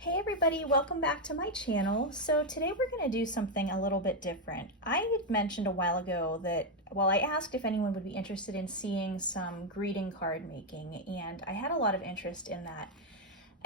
Hey everybody, welcome back to my channel. So today we're going to do something a little bit different. I had mentioned a while ago that, well, I asked if anyone would be interested in seeing some greeting card making, and I had a lot of interest in that.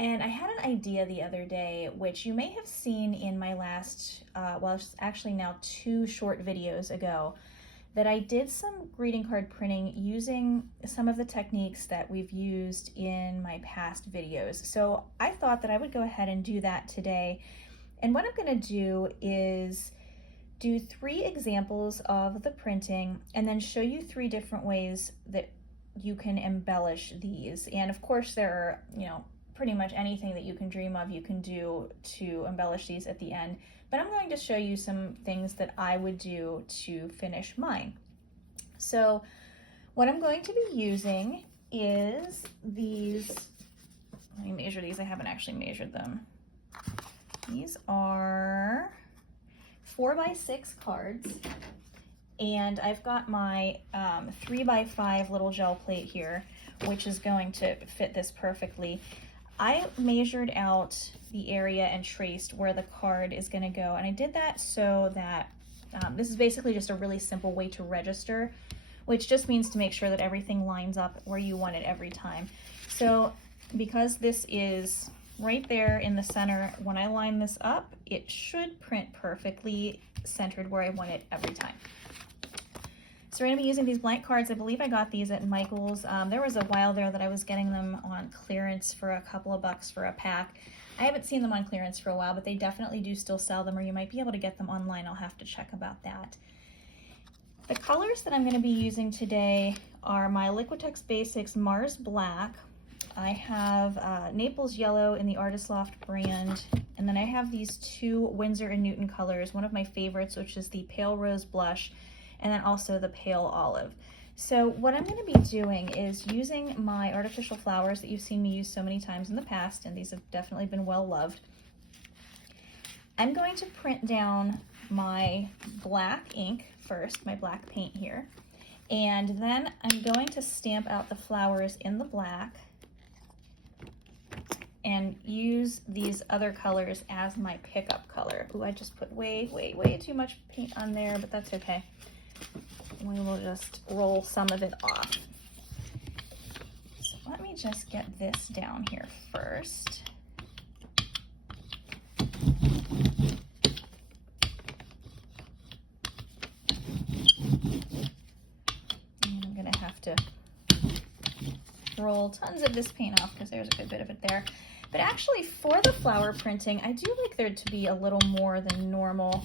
And I had an idea the other day, which you may have seen in my last, well, it's actually now 2 short videos ago, that I did some greeting card printing using some of the techniques that we've used in my past videos. So I thought that I would go ahead and do that today. And what I'm gonna do is do 3 examples of the printing and then show you 3 different ways that you can embellish these. And of course there are, pretty much anything that you can dream of you can do to embellish these at the end. But I'm going to show you some things that I would do to finish mine. So what I'm going to be using is these, let me measure these, I haven't actually measured them. These are 4x6 cards, and I've got my 3x5 little gel plate here, which is going to fit this perfectly. I measured out the area and traced where the card is going to go, and I did that so that this is basically just a really simple way to register, which just means to make sure that everything lines up where you want it every time. So because this is right there in the center, when I line this up, it should print perfectly centered where I want it every time. So we're going to be using these blank cards. I believe I got these at Michael's. There was a while there that I was getting them on clearance for a couple of bucks for a pack. I haven't seen them on clearance for a while, but they definitely do still sell them, or you might be able to get them online. I'll have to check about that. The colors that I'm going to be using today are my Liquitex Basics Mars Black. I have Naples Yellow in the Artist Loft brand, and then I have these 2 Winsor & Newton colors, one of my favorites, which is the Pale Rose Blush, and then also the Pale Olive. So what I'm going to be doing is using my artificial flowers that you've seen me use so many times in the past, and these have definitely been well loved. I'm going to print down my black ink first, my black paint here, and then I'm going to stamp out the flowers in the black and use these other colors as my pickup color. Ooh, I just put way too much paint on there, but that's okay. We will just roll some of it off. So let me just get this down here first. And I'm gonna have to roll tons of this paint off because there's a good bit of it there. But actually for the flower printing, I do like there to be a little more than normal.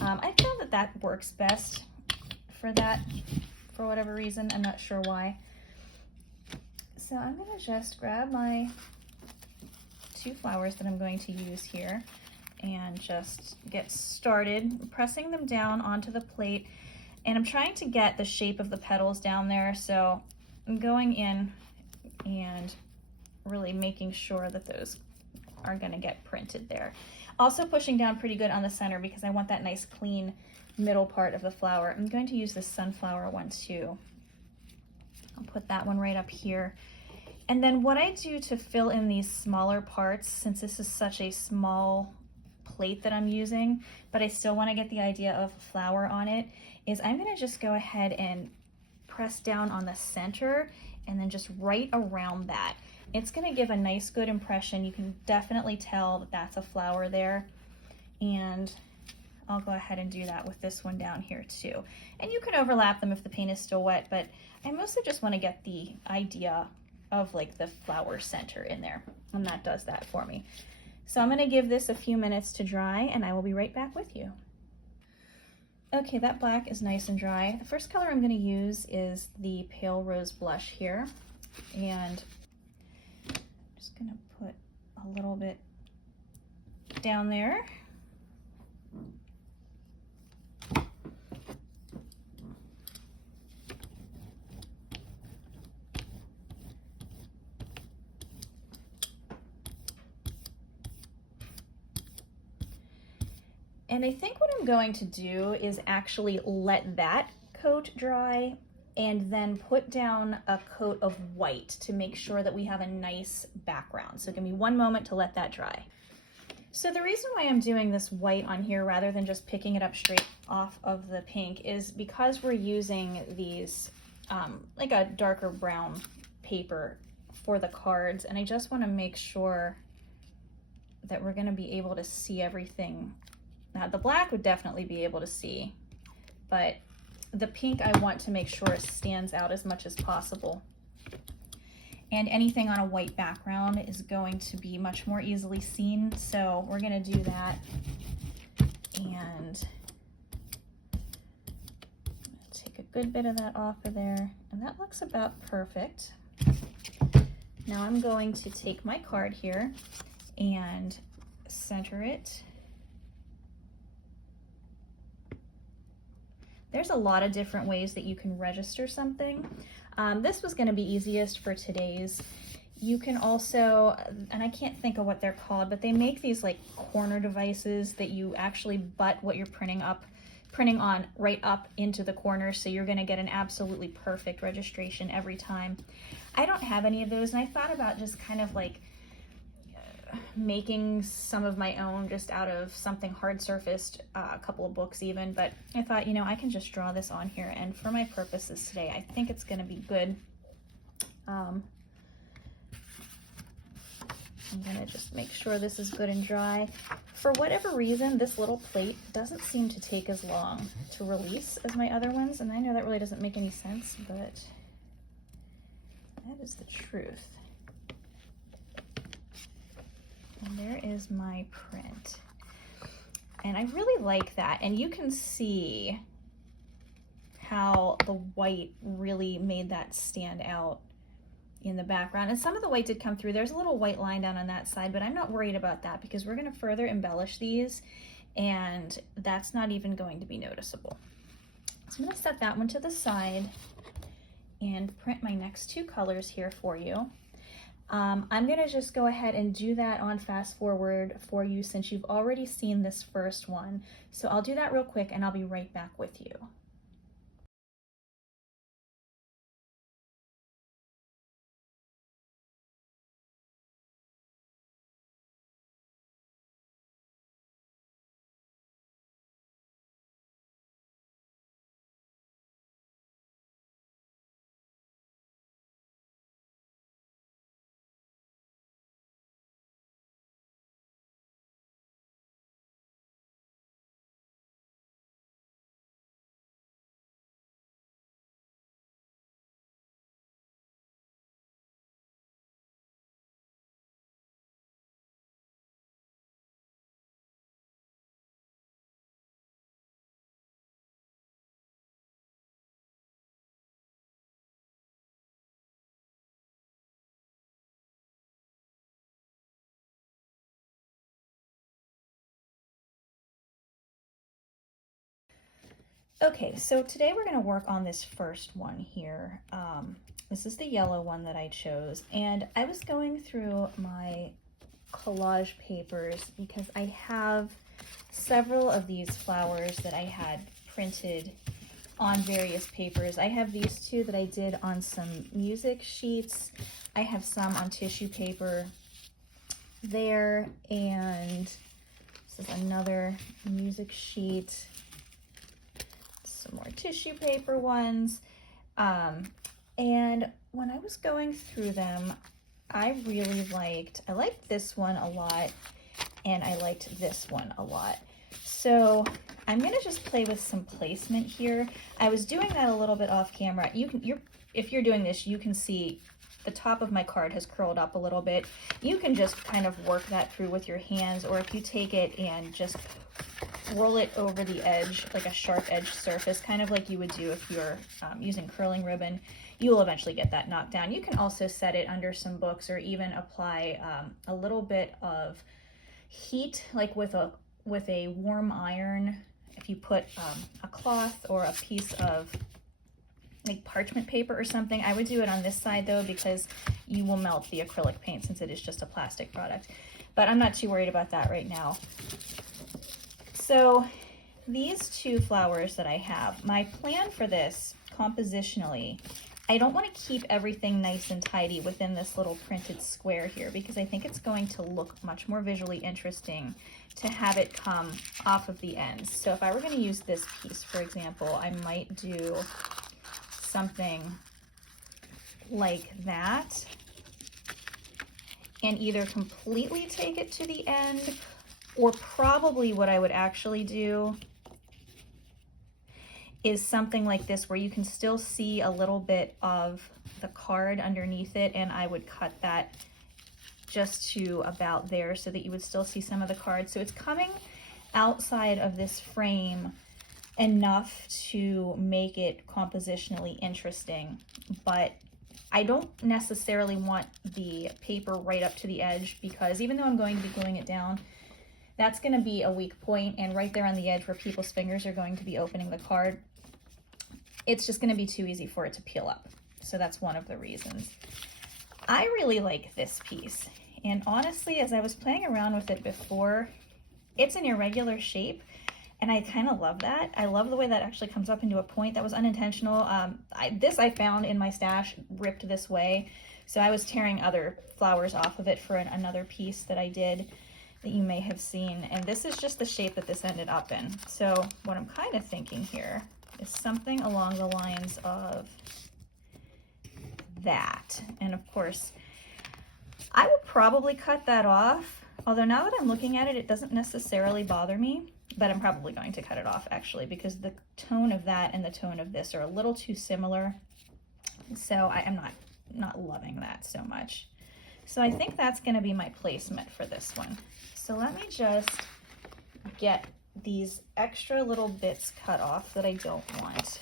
I found that works best for that, for whatever reason. I'm not sure why. So I'm going to just grab my 2 flowers that I'm going to use here and just get started pressing them down onto the plate. And I'm trying to get the shape of the petals down there, so I'm going in and really making sure that those are going to get printed there. Also pushing down pretty good on the center because I want that nice clean middle part of the flower. I'm going to use this sunflower one too. I'll put that one right up here. And then what I do to fill in these smaller parts, since this is such a small plate that I'm using, but I still want to get the idea of flower on it, is I'm going to just go ahead and press down on the center and then just right around that. It's going to give a nice good impression. You can definitely tell that that's a flower there. And I'll go ahead and do that with this one down here too. And you can overlap them if the paint is still wet, but I mostly just want to get the idea of like the flower center in there, and that does that for me. So I'm going to give this a few minutes to dry, and I will be right back with you. Okay, that black is nice and dry. The first color I'm going to use is the Pale Rose Blush here, and I'm just going to put a little bit down there. And I think what I'm going to do is actually let that coat dry and then put down a coat of white to make sure that we have a nice background. So give me one moment to let that dry. So the reason why I'm doing this white on here rather than just picking it up straight off of the pink is because we're using these like a darker brown paper for the cards, and I just want to make sure that we're going to be able to see everything. Now the black would definitely be able to see, but the pink I want to make sure stands out as much as possible. And anything on a white background is going to be much more easily seen. So we're going to do that. And take a good bit of that off of there. And that looks about perfect. Now I'm going to take my card here and center it. There's a lot of different ways that you can register something. This was going to be easiest for today's. You can also, and I can't think of what they're called, but they make these like corner devices that you actually butt what you're printing on right up into the corner, so you're going to get an absolutely perfect registration every time. I don't have any of those, and I thought about just kind of like making some of my own just out of something hard surfaced, a couple of books even, but I thought, you know, I can just draw this on here, and for my purposes today, I think it's going to be good. I'm going to just make sure this is good and dry. For whatever reason, this little plate doesn't seem to take as long to release as my other ones, and I know that really doesn't make any sense, but that is the truth. And there is my print. And I really like that. And you can see how the white really made that stand out in the background. And some of the white did come through. There's a little white line down on that side, but I'm not worried about that because we're going to further embellish these, and that's not even going to be noticeable. So I'm going to set that one to the side and print my next two colors here for you. I'm going to just go ahead and do that on fast forward for you since you've already seen this first one. So I'll do that real quick and I'll be right back with you. Okay, so today we're going to work on this first one here. This is the yellow one that I chose, and I was going through my collage papers because I have several of these flowers that I had printed on various papers. I have these two that I did on some music sheets. I have some on tissue paper there, and this is another music sheet. Some more tissue paper ones. And when I was going through them, I liked this one a lot, and I liked this one a lot. So I'm gonna just play with some placement here. I was doing that a little bit off camera. If you're doing this, you can see the top of my card has curled up a little bit. You can just kind of work that through with your hands, or if you take it and just roll it over the edge, like a sharp edge surface, kind of like you would do if you're using curling ribbon, you will eventually get that knocked down. You can also set it under some books or even apply a little bit of heat, like with a warm iron. If you put a cloth or a piece of like parchment paper or something. I would do it on this side though, because you will melt the acrylic paint since it is just a plastic product. But I'm not too worried about that right now. So these two flowers that I have, my plan for this compositionally, I don't want to keep everything nice and tidy within this little printed square here because I think it's going to look much more visually interesting to have it come off of the ends. So if I were going to use this piece, for example, I might do something like that and either completely take it to the end, or probably what I would actually do is something like this where you can still see a little bit of the card underneath it, and I would cut that just to about there so that you would still see some of the card. So it's coming outside of this frame enough to make it compositionally interesting, but I don't necessarily want the paper right up to the edge because even though I'm going to be gluing it down, that's going to be a weak point, and right there on the edge where people's fingers are going to be opening the card, it's just going to be too easy for it to peel up. So that's one of the reasons. I really like this piece, and honestly, as I was playing around with it before, it's an irregular shape, and I kind of love that. I love the way that actually comes up into a point. That was unintentional. This I found in my stash ripped this way, so I was tearing other flowers off of it for another piece that I did that you may have seen, and this is just the shape that this ended up in. So what I'm kind of thinking here is something along the lines of that. And of course, I would probably cut that off, although now that I'm looking at it, it doesn't necessarily bother me, but I'm probably going to cut it off actually because the tone of that and the tone of this are a little too similar. So I am not loving that so much. So I think that's going to be my placement for this one. So let me just get these extra little bits cut off that I don't want.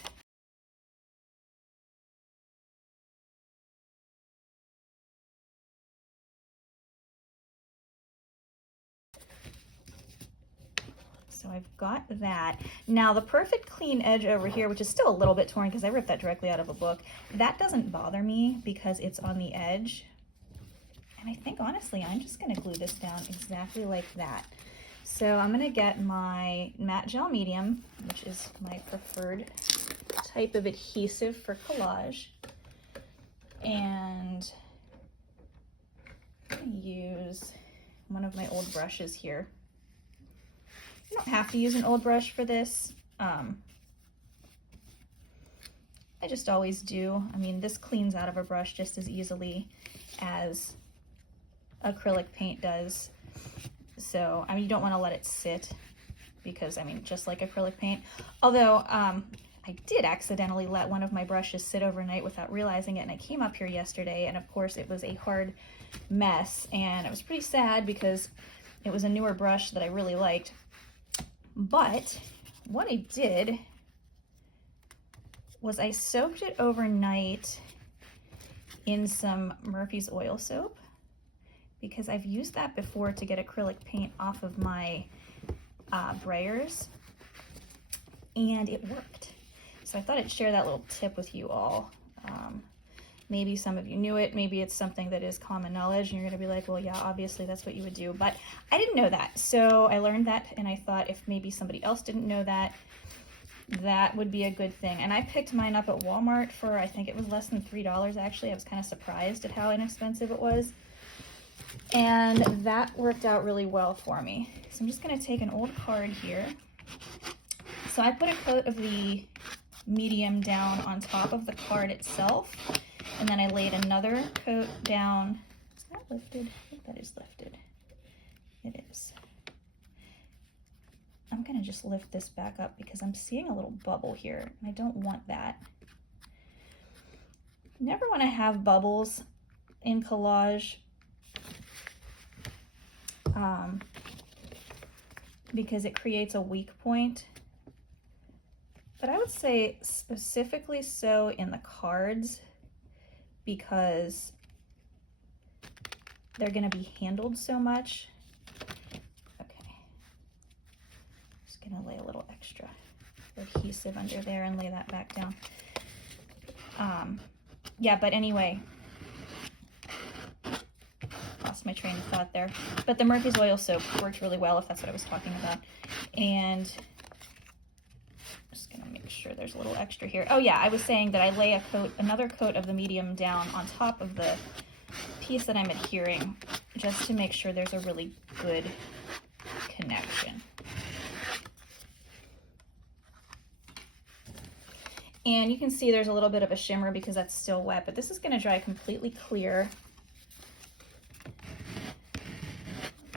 So I've got that. Now the perfect clean edge over here, which is still a little bit torn because I ripped that directly out of a book, that doesn't bother me because it's on the edge. And I think honestly, I'm just gonna glue this down exactly like that. So I'm gonna get my matte gel medium, which is my preferred type of adhesive for collage. And I'm gonna use one of my old brushes here. You don't have to use an old brush for this. I just always do. I mean, this cleans out of a brush just as easily as acrylic paint does. So, I mean, you don't want to let it sit because, I mean, just like acrylic paint. Although, I did accidentally let one of my brushes sit overnight without realizing it, and I came up here yesterday, and of course it was a hard mess, and it was pretty sad because it was a newer brush that I really liked. But what I did was I soaked it overnight in some Murphy's oil soap because I've used that before to get acrylic paint off of my brayers, and it worked. So I thought I'd share that little tip with you all. Maybe some of you knew it, maybe it's something that is common knowledge and you're gonna be like, well, yeah, obviously that's what you would do, but I didn't know that. So I learned that, and I thought if maybe somebody else didn't know that, that would be a good thing. And I picked mine up at Walmart for, I think it was less than $3 actually. I was kind of surprised at how inexpensive it was. And that worked out really well for me. So I'm just gonna take an old card here. So I put a coat of the medium down on top of the card itself, and then I laid another coat down. Is that lifted? I think that is lifted. It is. I'm gonna just lift this back up because I'm seeing a little bubble here, and I don't want that. You never wanna have bubbles in collage because it creates a weak point. But I would say specifically so in the cards because they're going to be handled so much. Okay, just going to lay a little extra adhesive under there and lay that back down. Yeah, but anyway, lost my train of thought there. But the Murphy's oil soap worked really well, if that's what I was talking about. And Just gonna make sure there's a little extra here. Oh yeah, I was saying that I lay another coat of the medium down on top of the piece that I'm adhering, just to make sure there's a really good connection. And you can see there's a little bit of a shimmer because that's still wet, but this is going to dry completely clear.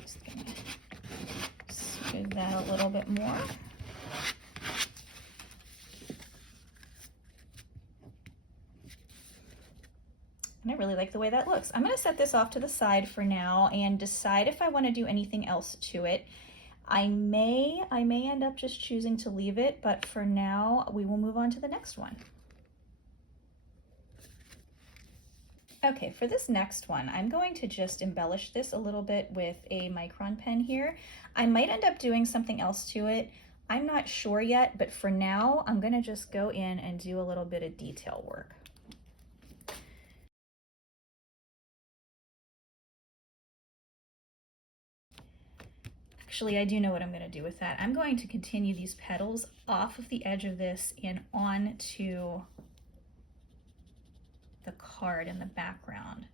Just going to smooth that a little bit more. And I really like the way that looks. I'm going to set this off to the side for now and decide if I want to do anything else to it. I may end up just choosing to leave it, but for now we will move on to the next one. Okay, for this next one, I'm going to just embellish this a little bit with a micron pen here. I might end up doing something else to it. I'm not sure yet, but for now, I'm gonna just go in and do a little bit of detail work. Actually, I do know what I'm going to do with that. I'm going to continue these petals off of the edge of this and onto the card in the background.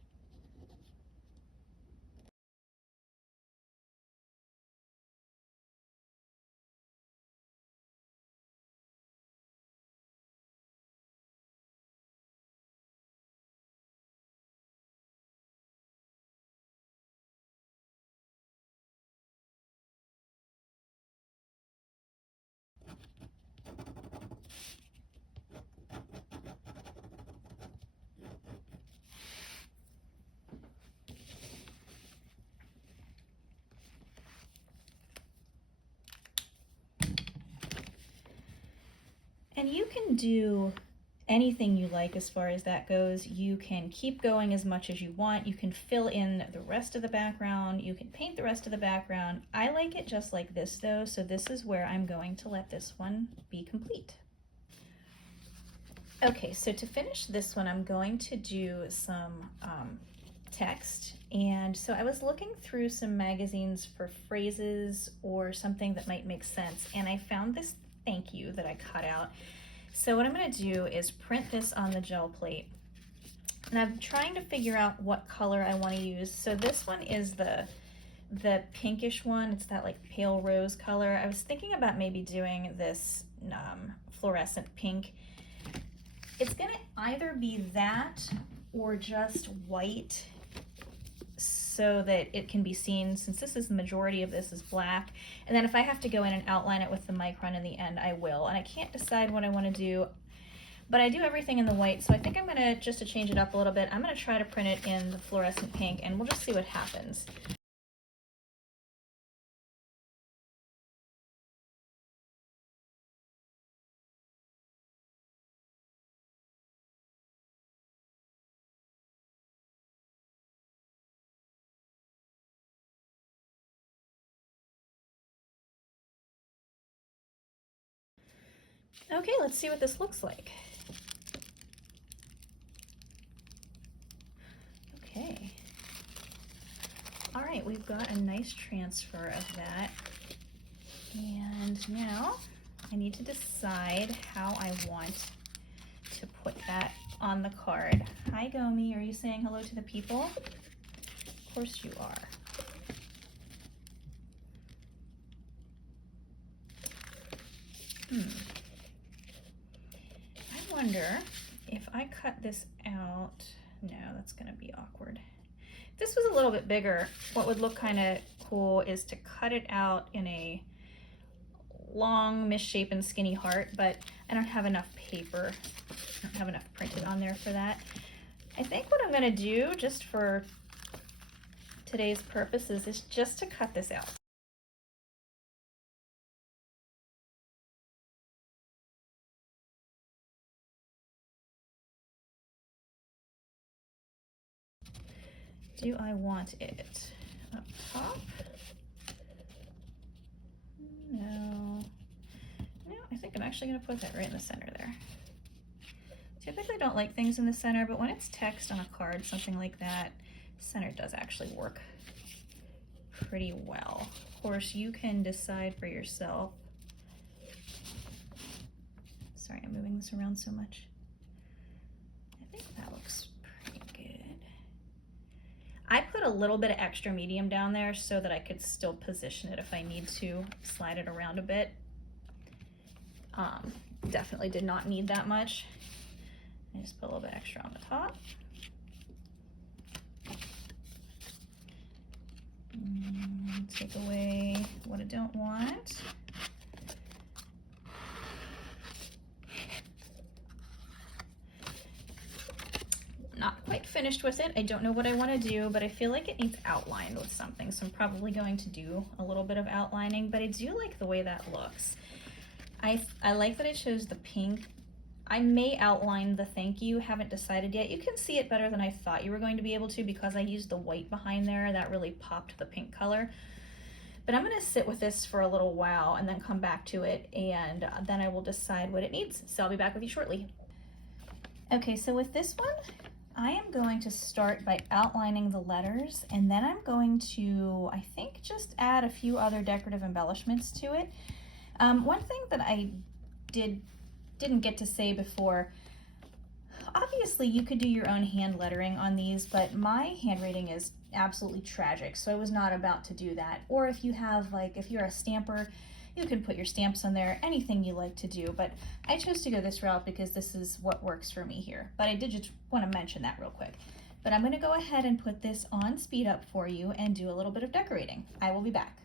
And you can do anything you like as far as that goes. You can keep going as much as you want. You can fill in the rest of the background. You can paint the rest of the background. I like it just like this though, so this is where I'm going to let this one be complete. Okay, so to finish this one, I'm going to do some text. And so I was looking through some magazines for phrases or something that might make sense, and I found this thank you that I cut out. So what I'm going to do is print this on the gel plate, and I'm trying to figure out what color I want to use. So this one is the pinkish one. It's that like pale rose color. I was thinking about maybe doing this fluorescent pink. It's going to either be that or just white, so that it can be seen, since this is the majority of this is black. And then if I have to go in and outline it with the micron in the end, I will. And I can't decide what I want to do, but I do everything in the white, so I think I'm going to, just to change it up a little bit, I'm going to try to print it in the fluorescent pink, and we'll just see what happens. Okay, let's see what this looks like. Okay. All right, we've got a nice transfer of that. And now I need to decide how I want to put that on the card. Hi, Gomi, are you saying hello to the people? Of course you are. I wonder if I cut this out. No, that's gonna be awkward. If this was a little bit bigger, what would look kind of cool is to cut it out in a long, misshapen, skinny heart, but I don't have enough paper. I don't have enough printed on there for that. I think what I'm gonna do, just for today's purposes, is just to cut this out. Do I want it up top? No. No, I think I'm actually gonna put that right in the center there. Typically don't like things in the center, but when it's text on a card, something like that, center does actually work pretty well. Of course, you can decide for yourself Sorry, I'm moving this around so much. I think that looks pretty good. I put a little bit of extra medium down there so that I could still position it if I need to, slide it around a bit. Definitely did not need that much. I just put a little bit extra on the top. Take away what I don't want. Not quite finished with it. I don't know what I want to do, but I feel like it needs outlined with something, so I'm probably going to do a little bit of outlining, but I do like the way that looks. I like that it shows the pink. I may outline the thank you, haven't decided yet. You can see it better than I thought you were going to be able to because I used the white behind there. That really popped the pink color. But I'm gonna sit with this for a little while and then come back to it, and then I will decide what it needs. So I'll be back with you shortly. Okay, so with this one, I am going to start by outlining the letters, and then I'm going to, I think, just add a few other decorative embellishments to it. One thing that I didn't get to say before, obviously you could do your own hand lettering on these, but my handwriting is absolutely tragic, so I was not about to do that. Or if you have, like, if you're a stamper, you can put your stamps on there, anything you like to do, but I chose to go this route because this is what works for me here. But I did just want to mention that real quick. But I'm going to go ahead and put this on speed up for you and do a little bit of decorating. I will be back.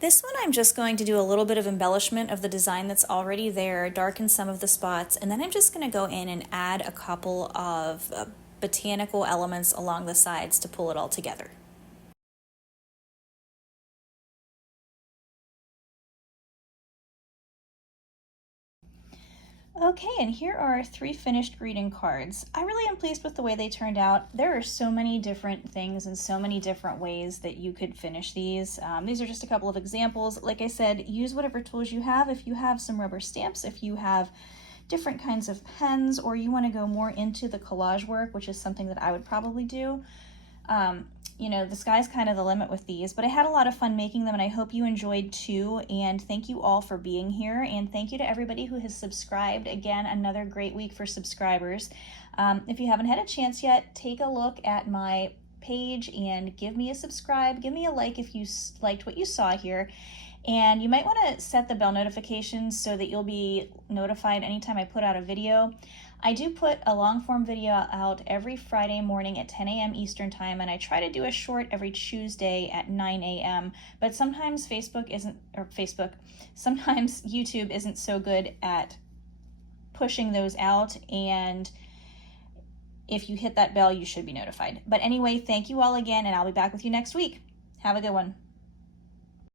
This one I'm just going to do a little bit of embellishment of the design that's already there, darken some of the spots, and then I'm just going to go in and add a couple of botanical elements along the sides to pull it all together. Okay, and here are 3 finished greeting cards. I really am pleased with the way they turned out. There are so many different things and so many different ways that you could finish these. These are just a couple of examples. Like I said, use whatever tools you have. If you have some rubber stamps, if you have different kinds of pens, or you want to go more into the collage work, which is something that I would probably do. You know, the sky's kind of the limit with these, but I had a lot of fun making them, and I hope you enjoyed too. And thank you all for being here, and thank you to everybody who has subscribed. Again, another great week for subscribers. If you haven't had a chance yet, take a look at my page and give me a subscribe, give me a like if you liked what you saw here. And you might want to set the bell notifications so that you'll be notified anytime I put out a video. I do put a long form video out every Friday morning at 10 a.m. Eastern time, and I try to do a short every Tuesday at 9 a.m. But sometimes sometimes YouTube isn't so good at pushing those out, and if you hit that bell, you should be notified. But anyway, thank you all again, and I'll be back with you next week. Have a good one.